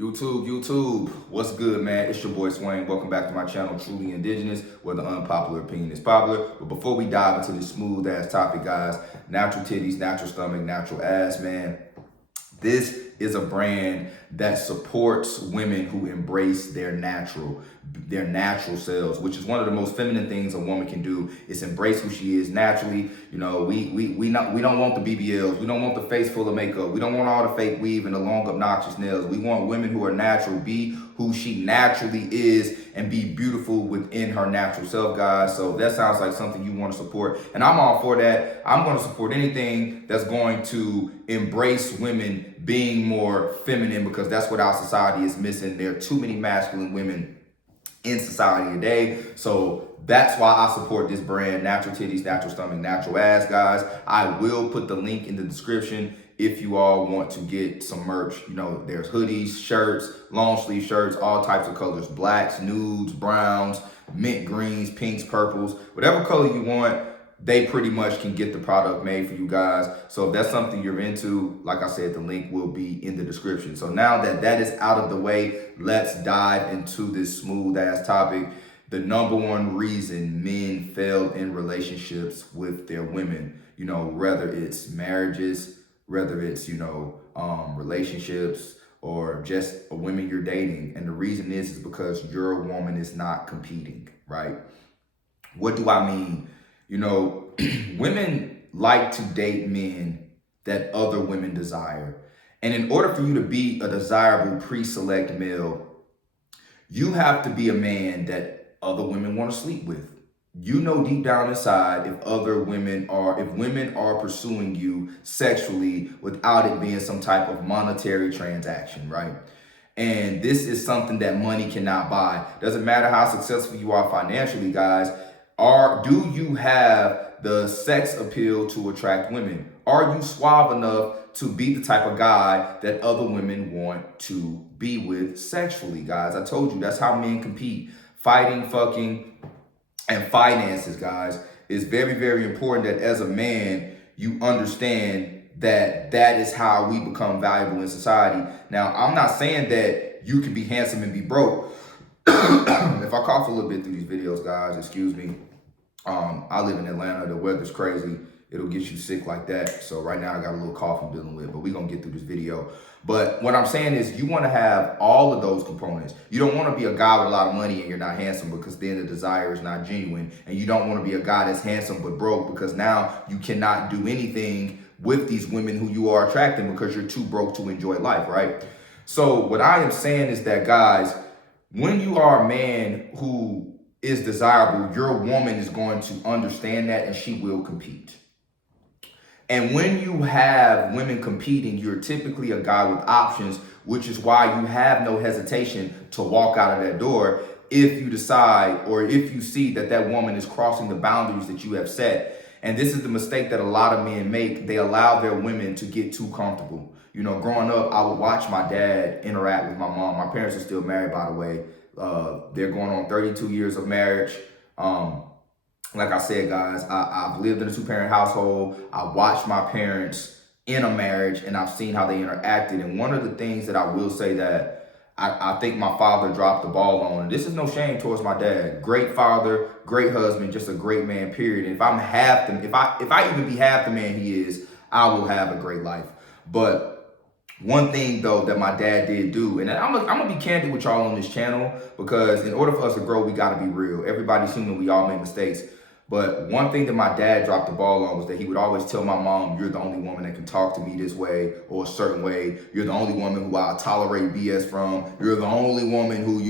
YouTube, what's good, man? It's your boy Swain. Welcome back to my channel, Truly Indigenous, where the unpopular opinion is popular. But before we dive into this smooth ass topic, guys, natural titties, natural stomach, natural ass, man. This is a brand that supports women who embrace their natural selves, which is one of the most feminine things a woman can do. Is embrace who she is naturally. You know, we don't want the BBLs. We don't want the face full of makeup. We don't want all the fake weave and the long obnoxious nails. We want women who are natural, be who she naturally is, and be beautiful within her natural self, guys. So that sounds like something you want to support, and I'm all for that. I'm going to support anything that's going to embrace women being more feminine, because that's what our society is missing. There are too many masculine women in society today. So that's why I support this brand, Natural Titties, Natural Stomach, Natural Ass, guys. I will put the link in the description if you all want to get some merch. You know, there's hoodies, shirts, long sleeve shirts, all types of colors, blacks, nudes, browns, mint greens, pinks, purples, whatever color you want. They pretty much can get the product made for you guys. So if that's something you're into, like I said, the link will be in the description. So now that that is out of the way, let's dive into this smooth ass topic. The number one reason men fail in relationships with their women, you know, whether it's marriages, whether it's, relationships, or just a women you're dating. And the reason is because your woman is not competing, right? What do I mean? You know, women like to date men that other women desire. And in order for you to be a desirable pre-select male, you have to be a man that other women want to sleep with. You know deep down inside if women are pursuing you sexually without it being some type of monetary transaction, right? And this is something that money cannot buy. Doesn't matter how successful you are financially, guys. Do you have the sex appeal to attract women? Are you suave enough to be the type of guy that other women want to be with sexually, guys? I told you that's how men compete. Fighting, fucking, and finances, guys, is very, very important that as a man, you understand that that is how we become valuable in society. Now, I'm not saying that you can be handsome and be broke. If I cough a little bit through these videos, guys, excuse me. I live in Atlanta. The weather's crazy. It'll get you sick like that. So right now I got a little cough I'm dealing with, but we're going to get through this video. But what I'm saying is you want to have all of those components. You don't want to be a guy with a lot of money and you're not handsome, because then the desire is not genuine. And you don't want to be a guy that's handsome but broke, because now you cannot do anything with these women who you are attracting because you're too broke to enjoy life, right? So what I am saying is that, guys, when you are a man who is desirable, your woman is going to understand that and she will compete. And when you have women competing, you're typically a guy with options, which is why you have no hesitation to walk out of that door if you decide, or if you see that that woman is crossing the boundaries that you have set. And this is the mistake that a lot of men make. They allow their women to get too comfortable. You know, growing up, I would watch my dad interact with my mom. My parents are still married, by the way. They're going on 32 years of marriage. Like I said, guys, I've lived in a two-parent household. I watched my parents in a marriage, and I've seen how they interacted. And one of the things that I will say that I think my father dropped the ball on, and this is no shame towards my dad. Great father, great husband, just a great man, period. And if I even be half the man he is, I will have a great life. But one thing, though, that my dad did do, and I'm gonna be candid with y'all on this channel, because in order for us to grow, we gotta be real. Everybody's human, we all make mistakes. But one thing that my dad dropped the ball on was that he would always tell my mom, "You're the only woman that can talk to me this way or a certain way. You're the only woman who I'll tolerate BS from. You're the only woman who,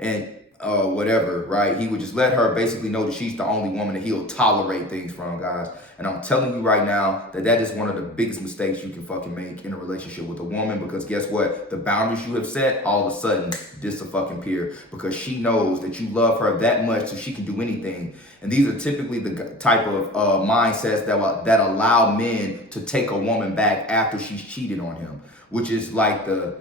and whatever," right? He would just let her basically know that she's the only woman that he'll tolerate things from, guys. And I'm telling you right now that that is one of the biggest mistakes you can fucking make in a relationship with a woman, because guess what? The boundaries you have set all of a sudden disappear, because she knows that you love her that much so she can do anything. And these are typically the type of mindsets that allow men to take a woman back after she's cheated on him, which is like the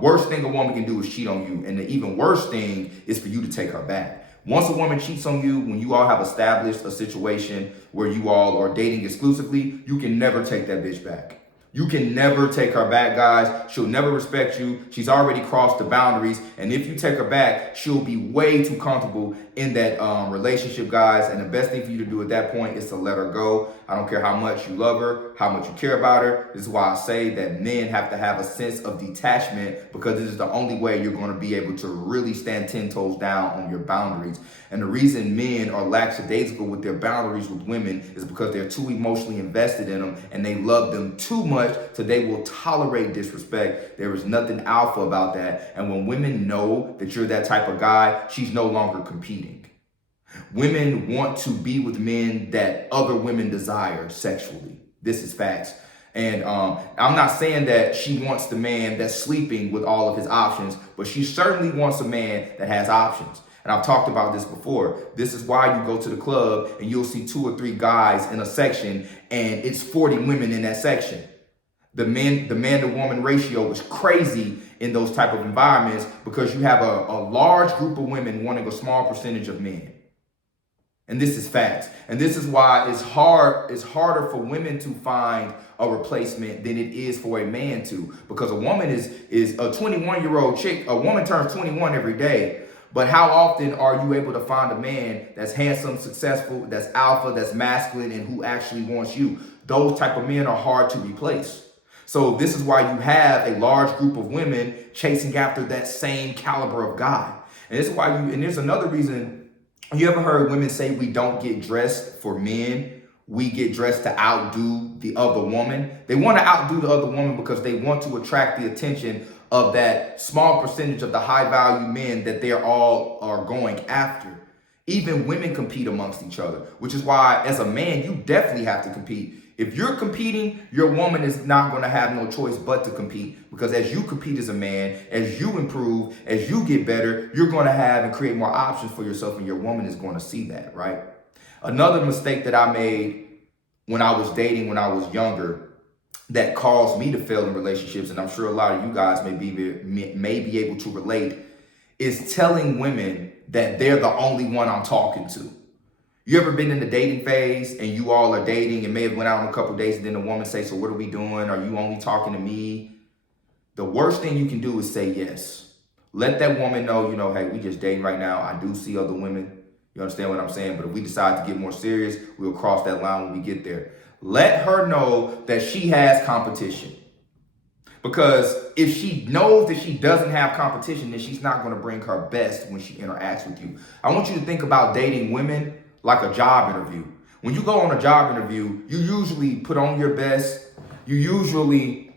worst thing a woman can do is cheat on you. And the even worse thing is for you to take her back. Once a woman cheats on you, when you all have established a situation where you all are dating exclusively, you can never take that bitch back. You can never take her back, guys. She'll never respect you. She's already crossed the boundaries. And if you take her back, she'll be way too comfortable in that relationship, guys. And the best thing for you to do at that point is to let her go. I don't care how much you love her, how much you care about her. This is why I say that men have to have a sense of detachment, because this is the only way you're going to be able to really stand 10 toes down on your boundaries. And the reason men are lackadaisical with their boundaries with women is because they're too emotionally invested in them and they love them too much so they will tolerate disrespect. There is nothing alpha about that. And when women know that you're that type of guy, she's no longer competing. Women want to be with men that other women desire sexually. This is facts. And I'm not saying that she wants the man that's sleeping with all of his options, but she certainly wants a man that has options. And I've talked about this before. This is why you go to the club and you'll see 2 or 3 guys in a section and it's 40 women in that section. The man to woman ratio is crazy in those type of environments because you have a large group of women wanting a small percentage of men. And this is facts. And this is why it's harder for women to find a replacement than it is for a man to. Because a woman is a 21-year-old chick. A woman turns 21 every day. But how often are you able to find a man that's handsome, successful, that's alpha, that's masculine, and who actually wants you? Those type of men are hard to replace. So this is why you have a large group of women chasing after that same caliber of guy. And this is why and there's another reason. You ever heard women say we don't get dressed for men? We get dressed to outdo the other woman. They want to outdo the other woman because they want to attract the attention of that small percentage of the high value men that they all are going after. Even women compete amongst each other, which is why as a man, you definitely have to compete. If you're competing, your woman is not going to have no choice but to compete, because as you compete as a man, as you improve, as you get better, you're going to have and create more options for yourself, and your woman is going to see that, right? Another mistake that I made when I was dating, when I was younger, that caused me to fail in relationships, and I'm sure a lot of you guys may be able to relate, is telling women that they're the only one I'm talking to. You ever been in the dating phase and you all are dating and may have went out on a couple dates and then the woman say, so what are we doing? Are you only talking to me? The worst thing you can do is say yes. Let that woman know, hey, we just dating right now. I do see other women. You understand what I'm saying? But if we decide to get more serious, we'll cross that line when we get there. Let her know that she has competition. Because if she knows that she doesn't have competition, then she's not going to bring her best when she interacts with you. I want you to think about dating women like a job interview. When you go on a job interview, you usually put on your best. You usually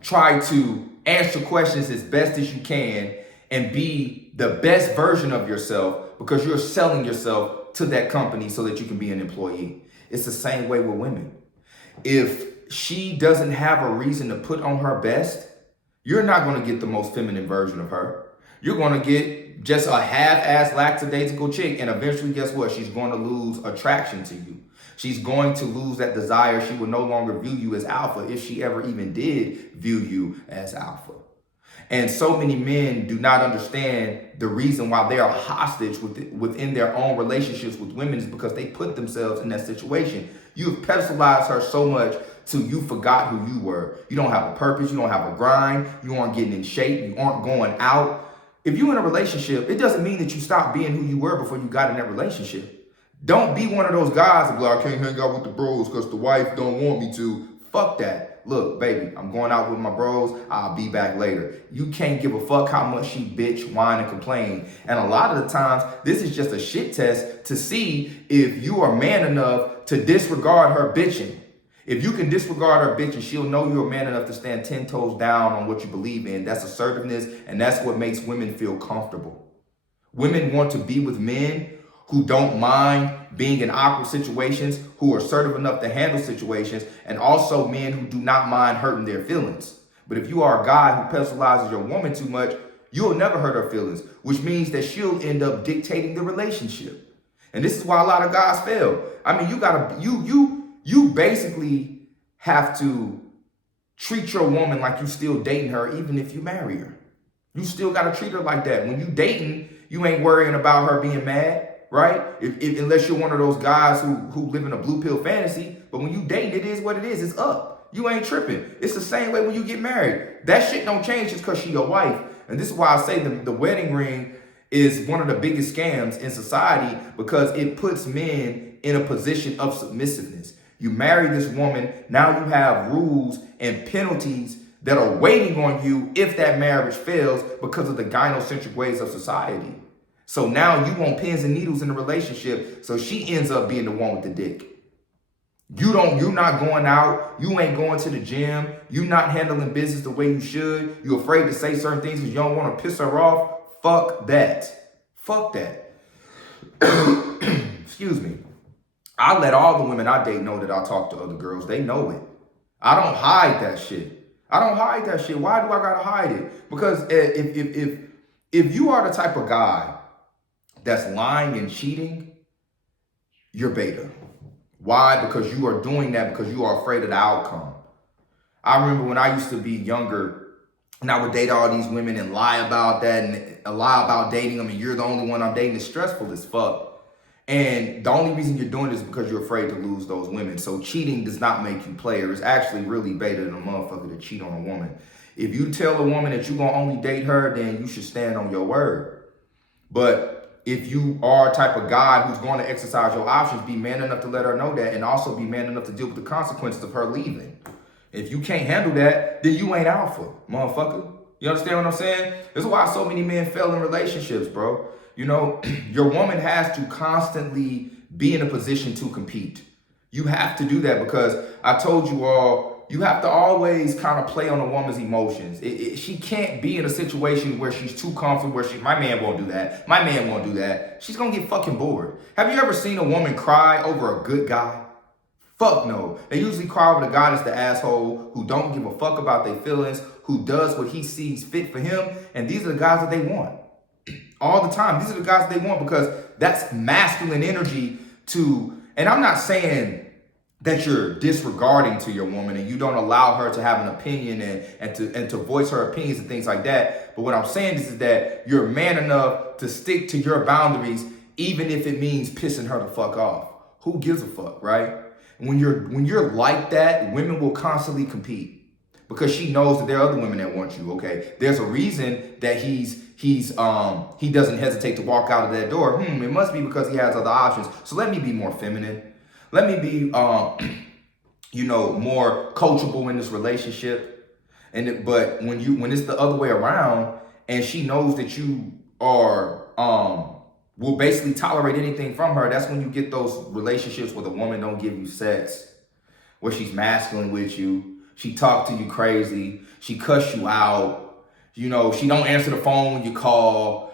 try to answer questions as best as you can and be the best version of yourself, because you're selling yourself to that company so that you can be an employee. It's the same way with women. If she doesn't have a reason to put on her best, you're not going to get the most feminine version of her. You're going to get just a half-ass lackadaisical chick, and eventually, guess what? She's going to lose attraction to you. She's going to lose that desire. She will no longer view you as alpha, if she ever even did view you as alpha. And so many men do not understand the reason why they are hostage within their own relationships with women is because they put themselves in that situation. You've pedestalized her so much till you forgot who you were. You don't have a purpose. You don't have a grind. You aren't getting in shape. You aren't going out. If you're in a relationship, it doesn't mean that you stop being who you were before you got in that relationship. Don't be one of those guys that be like, I can't hang out with the bros because the wife don't want me to. Fuck that. Look, baby, I'm going out with my bros. I'll be back later. You can't give a fuck how much she bitch, whine, and complain. And a lot of the times, this is just a shit test to see if you are man enough to disregard her bitching. If you can disregard her bitching, she'll know you're a man enough to stand 10 toes down on what you believe in. That's assertiveness, and that's what makes women feel comfortable. Women want to be with men who don't mind being in awkward situations, who are assertive enough to handle situations, and also men who do not mind hurting their feelings. But if you are a guy who pedestalizes your woman too much, you'll never hurt her feelings, which means that she'll end up dictating the relationship. And this is why a lot of guys fail. I mean, you basically have to treat your woman like you still dating her, even if you marry her. You still got to treat her like that. When you dating, you ain't worrying about her being mad, right? Unless you're one of those guys who live in a blue pill fantasy. But when you dating, it is what it is. It's up. You ain't tripping. It's the same way when you get married. That shit don't change just because she your wife. And this is why I say the wedding ring is one of the biggest scams in society, because it puts men in a position of submissiveness. You marry this woman, now you have rules and penalties that are waiting on you if that marriage fails because of the gynocentric ways of society. So now you want pins and needles in the relationship, so she ends up being the one with the dick. You're not going out, you ain't going to the gym, you not handling business the way you should, you're afraid to say certain things because you don't want to piss her off. Fuck that. Fuck that. Excuse me. I let all the women I date know that I talk to other girls. They know it. I don't hide that shit. I don't hide that shit. Why do I gotta hide it? Because if you are the type of guy that's lying and cheating, you're beta. Why? Because you are doing that because you are afraid of the outcome. I remember when I used to be younger, and I would date all these women and lie about that and lie about dating them, and you're the only one I'm dating. It's stressful as fuck. And the only reason you're doing it is because you're afraid to lose those women. So cheating does not make you player. It's actually really beta than a motherfucker to cheat on a woman. If you tell a woman that you're going to only date her, then you should stand on your word. But if you are a type of guy who's going to exercise your options, be man enough to let her know that, and also be man enough to deal with the consequences of her leaving. If you can't handle that, then you ain't alpha, motherfucker. You understand what I'm saying? This is why so many men fail in relationships, bro. You know, your woman has to constantly be in a position to compete. You have to do that because I told you all, you have to always kind of play on a woman's emotions. She can't be in a situation where she's too comfortable, where my man won't do that. My man won't do that. She's going to get fucking bored. Have you ever seen a woman cry over a good guy? Fuck no. They usually cry over the guy that's the asshole, who don't give a fuck about their feelings, who does what he sees fit for him. And these are the guys that they want. All the time. These are the guys that they want because that's masculine energy to, and I'm not saying that you're disregarding to your woman and you don't allow her to have an opinion and to voice her opinions and things like that. But what I'm saying is that you're man enough to stick to your boundaries, even if it means pissing her the fuck off. Who gives a fuck, right? When you're like that, women will constantly compete because she knows that there are other women that want you. Okay, there's a reason that he doesn't hesitate to walk out of that door. It must be because he has other options. So let me be more feminine. Let me be more coachable in this relationship. But when it's the other way around, and she knows that you are will basically tolerate anything from her, that's when you get those relationships where the woman don't give you sex, where she's masculine with you, she talk to you crazy, she cuss you out, she don't answer the phone when you call,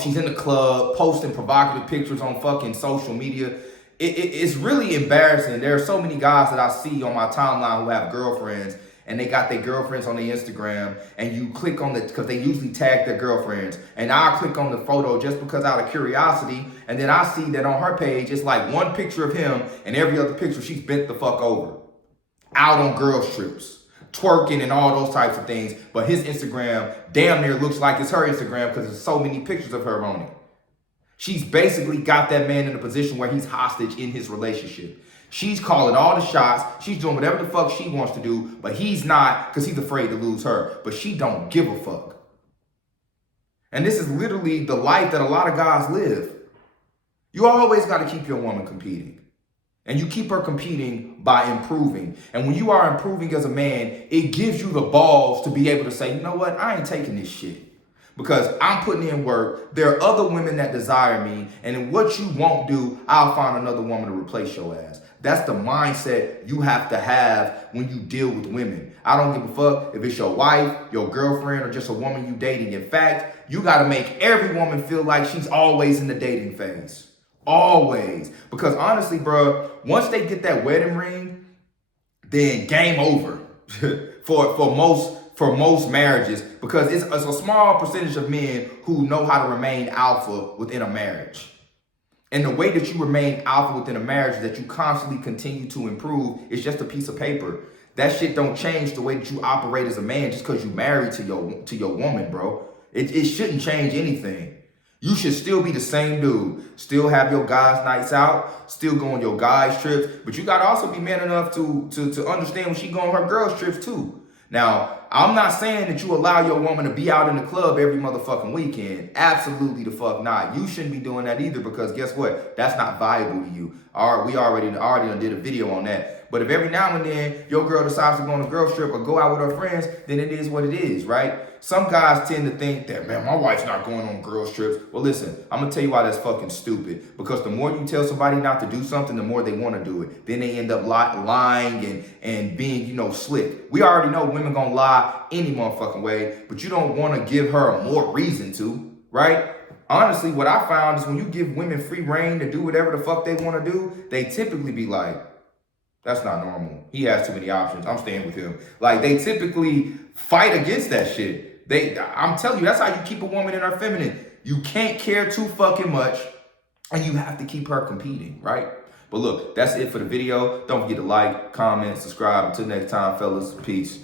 she's in the club posting provocative pictures on fucking social media. It's really embarrassing. There are so many guys that I see on my timeline who have girlfriends, and they got their girlfriends on their Instagram, and you click on because they usually tag their girlfriends, and I click on the photo just because out of curiosity, and then I see that on her page, it's like one picture of him, and every other picture she's bent the fuck over, out on girls trips, twerking and all those types of things, but his Instagram damn near looks like it's her Instagram because there's so many pictures of her on it. She's basically got that man in a position where he's hostage in his relationship. She's calling all the shots. She's doing whatever the fuck she wants to do, but he's not because he's afraid to lose her. But she don't give a fuck. And this is literally the life that a lot of guys live. You always got to keep your woman competing. And you keep her competing by improving. And when you are improving as a man, it gives you the balls to be able to say, you know what? I ain't taking this shit. Because I'm putting in work. There are other women that desire me. And in what you won't do, I'll find another woman to replace your ass. That's the mindset you have to have when you deal with women. I don't give a fuck if it's your wife, your girlfriend, or just a woman you dating. In fact, you got to make every woman feel like she's always in the dating phase. Always. Because honestly, bro, once they get that wedding ring, then game over for most marriages, because it's a small percentage of men who know how to remain alpha within a marriage. And the way that you remain alpha within a marriage is that you constantly continue to improve. It's just a piece of paper. That shit don't change the way that you operate as a man just because you married to your woman, bro. It shouldn't change anything. You should still be the same dude. Still have your guys' nights out. Still go on your guys' trips. But you gotta also be man enough to understand when she go on her girls' trips too. Now, I'm not saying that you allow your woman to be out in the club every motherfucking weekend. Absolutely the fuck not. You shouldn't be doing that either, because guess what? That's not valuable to you. All right, we already did a video on that. But if every now and then your girl decides to go on a girl trip or go out with her friends, then it is what it is, right? Some guys tend to think that, man, my wife's not going on girls trips. Well, listen, I'm going to tell you why that's fucking stupid. Because the more you tell somebody not to do something, the more they want to do it. Then they end up lying and being, slick. We already know women going to lie any motherfucking way, but you don't want to give her more reason to, right? Honestly, what I found is when you give women free reign to do whatever the fuck they want to do, they typically be like, that's not normal. He has too many options. I'm staying with him. Like, they typically fight against that shit. I'm telling you, that's how you keep a woman in her feminine. You can't care too fucking much, and you have to keep her competing, right? But look, that's it for the video. Don't forget to like, comment, subscribe. Until next time, fellas, peace.